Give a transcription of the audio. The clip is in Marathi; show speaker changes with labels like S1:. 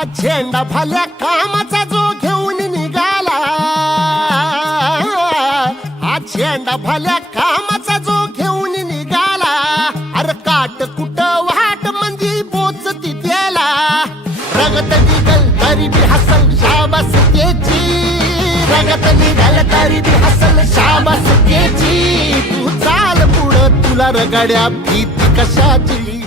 S1: हा झेंडा फाल्या कामाचा जो घेऊन निघाला. हा झेंडा फाल्या कामाचा जो घेऊन निघाला. अरे काट कुट वाट मंदी बोच तिथेला. रगत निघल तरी बी हसल शाबास त्याची. रगत निघल तरी बी हसल शाबास त्याची. तू चाल पुढं तुला रगड्या भीती कशाची?